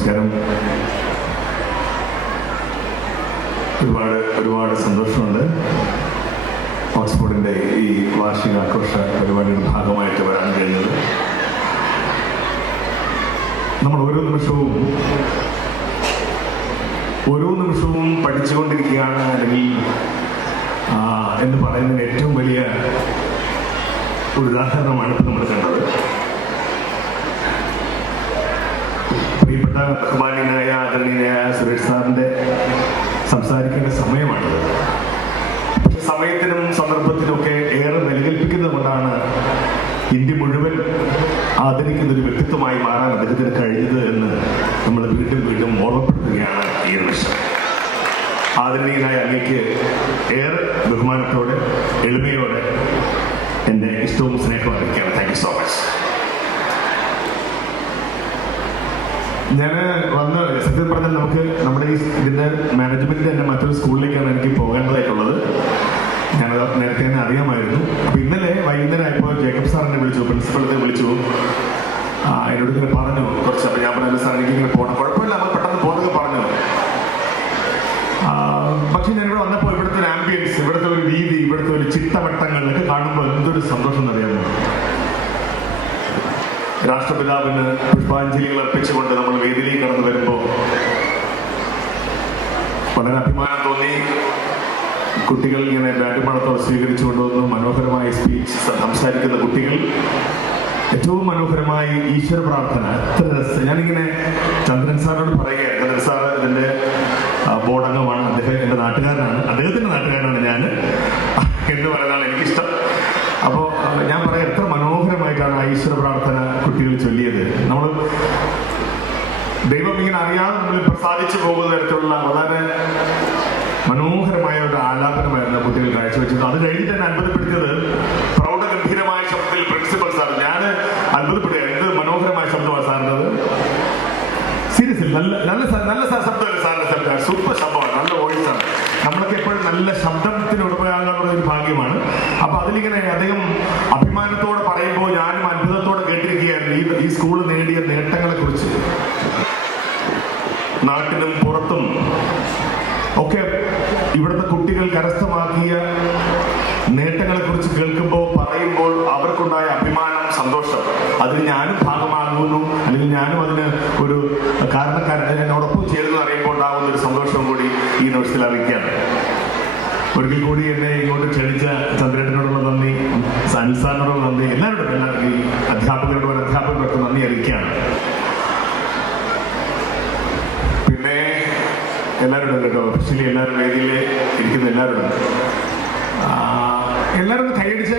നമസ്കാരം. ഒരുപാട് സന്തോഷമുണ്ട് ഓക്സ്ഫോർഡിൻ്റെ ഈ വാർഷികാഘോഷ പരിപാടിയുടെ ഭാഗമായിട്ട് വരാൻ കഴിഞ്ഞത്. നമ്മൾ ഓരോ നിമിഷവും പഠിച്ചുകൊണ്ടിരിക്കുകയാണ്, അല്ലെങ്കിൽ എന്ന് പറയുന്നതിന് ഏറ്റവും വലിയ ഒരു ഉദാഹരണമാണ് ഇപ്പം നമ്മൾ കണ്ടത്. പ്രിയപ്പെട്ട ബഹുമാന്യനായ ആദരണീയനായ സുരേഷ് സാറിൻ്റെ സംസാരിക്കേണ്ട സമയമാണിത്. പക്ഷെ സമയത്തിനും സന്ദർഭത്തിനുമൊക്കെ ഏറെ വിലകൽപ്പിക്കുന്നത് കൊണ്ടാണ് ഇന്ത്യ മുഴുവൻ ആദരിക്കുന്ന ഒരു വ്യക്തിത്വമായി മാറാൻ അദ്ദേഹത്തിന് കഴിഞ്ഞത് എന്ന് നമ്മൾ വീണ്ടും ഓർമ്മപ്പെടുത്തുകയാണ് ഈ നിമിഷം. ആദരണീയനായ അങ്ങേക്ക് ഏറെ ബഹുമാനത്തോടെ എളിമയോടെ എൻ്റെ ഇഷ്ടവും സ്നേഹവും അറിയിക്കുകയാണ്. Thank you so much. ഞാൻ വന്ന് സത്യം പറഞ്ഞാൽ നമുക്ക് നമ്മുടെ ഇതിൻ്റെ മാനേജ്മെൻറ്റ് തന്നെ മറ്റൊരു സ്കൂളിലേക്കാണ് എനിക്ക് പോകേണ്ടതായിട്ടുള്ളത്. ഞാനത് നേരത്തെ തന്നെ അറിയാമായിരുന്നു. അപ്പോൾ ഇന്നലെ വൈകുന്നേരം ആയപ്പോൾ ജേക്കബ് സാറിനെ വിളിച്ചു, പ്രിൻസിപ്പളിനെ വിളിച്ചു. എന്നോട് ഇങ്ങനെ പറഞ്ഞു കുറച്ച്. അപ്പോൾ ഞാൻ പറഞ്ഞു സാർ എനിക്ക് ഇങ്ങനെ പോകണം, കുഴപ്പമില്ല നമ്മൾ പെട്ടെന്ന് പോകുന്നതൊക്കെ പറഞ്ഞു. പക്ഷെ ഞാനിവിടെ വന്നപ്പോൾ ഇവിടുത്തെ ഒരു ആംബിയൻസ്, ഇവിടുത്തെ ഒരു രീതി, ഇവിടുത്തെ ഒരു ചിട്ടവട്ടങ്ങളിലൊക്കെ കാണുമ്പോൾ എന്തൊരു സന്തോഷം എന്നറിയാമോ. രാഷ്ട്രപിതാവിന് പുഷ്പാഞ്ജലികൾ അർപ്പിച്ചുകൊണ്ട് നമ്മൾ വേദിയിലേക്ക് കടന്നു വരുമ്പോൾ വളരെ അഭിമാനം തോന്നി. കുട്ടികൾ ഇങ്ങനെ ബാറ്റുമണത്തോടെ സ്വീകരിച്ചു കൊണ്ടുവന്നു. മനോഹരമായ സ്പീച്ച് സംസാരിക്കുന്ന കുട്ടികൾ, ഏറ്റവും മനോഹരമായി ഈശ്വര പ്രാർത്ഥന. എത്ര രസം. ഞാനിങ്ങനെ ചന്ദ്രൻ സാറിനോട് പറയുകയാണ്. ചന്ദ്രൻ സാർ ഇതിൻ്റെ ബോർഡ് അംഗമാണ്, അദ്ദേഹം എൻ്റെ നാട്ടുകാരനാണ്, അദ്ദേഹത്തിൻ്റെ നാട്ടുകാരനാണ് ഞാൻ എന്ന് പറയുന്നതാണ് എനിക്കിഷ്ടം. അപ്പോൾ ഞാൻ പറയാം, എത്ര മനോഹരമായിട്ടാണ് ആ ഈശ്വര പ്രാർത്ഥന കുട്ടികൾ ചൊല്ലിയത്. നമ്മൾ ദൈവം ഇങ്ങനെ അറിയാതെ നമ്മൾ പ്രസാദിച്ചു പോകുന്ന തരത്തിലുള്ള വളരെ മനോഹരമായ ഒരു ആലാപനമായിരുന്നു കുട്ടികൾ കാഴ്ചവെച്ചത്. അത് കഴിഞ്ഞിട്ട് തന്നെ അത്ഭുതപ്പെടുത്തിയത് പ്രൗഢഗംഭീരമായ ശബ്ദത്തിൽ പ്രിൻസിപ്പൽ സാർ. ഞാൻ അത്ഭുതപ്പെടുക, എന്ത് മനോഹരമായ ശബ്ദമാണ് സാറിൻ്റെത്. സീരിയസ്ലി നല്ല ശബ്ദമല്ലേ സാറിൻ്റെ ശബ്ദം. സൂപ്പർ ശബ്ദമാണ്, നല്ല വോയിസാണ്. നമ്മളൊക്കെ എപ്പോഴും നല്ല ശബ്ദത്തിന് ഉടമയാകാനുള്ള ഒരു ഭാഗ്യമാണ്. അപ്പൊ അതിലിങ്ങനെ അദ്ദേഹം അഭിമാനത്തോടെ പറയുമ്പോൾ ഞാനും അത്ഭുതത്തോടെ കേട്ടിരിക്കുകയായിരുന്നു ഈ സ്കൂൾ നേടിയ നേട്ടങ്ങളെ കുറിച്ച്. നാട്ടിലും പുറത്തും ഒക്കെ ഇവിടുത്തെ കുട്ടികൾ കരസ്ഥമാക്കിയ നേട്ടങ്ങളെ കുറിച്ച് കേൾക്കുമ്പോൾ, പറയുമ്പോൾ അവർക്കുണ്ടായ അഭിമാനം, സന്തോഷം, അതിന് ഞാനും ഭാഗമാകുന്നു, അല്ലെങ്കിൽ ഞാനും അതിന് ഒരു കാരണക്കാരൻ എന്നോടൊപ്പം ചേർന്ന് അറിയുമ്പോൾ ഉണ്ടാകുന്ന ഒരു സന്തോഷവും കൂടി ഈ നിമിഷത്തിൽ അറിയിക്കുകയാണ്. ഒരിക്കൽ കൂടി എന്നെ ഇങ്ങോട്ട് ക്ഷണിച്ച ചന്ദ്രേട്ടനോടുള്ള നന്ദി, സൻസാറിനോടുള്ള നന്ദി, എല്ലാവരോടും ഈ അധ്യാപകർക്കൊക്കെ നന്ദി അറിയിക്കുകയാണ്. പിന്നെ എല്ലാവരോടും കേട്ടോ, ഒഫീഷ്യലി എല്ലാവരും വേദിയിൽ ഇരിക്കുന്ന എല്ലാവരോടും കൈയടിച്ച്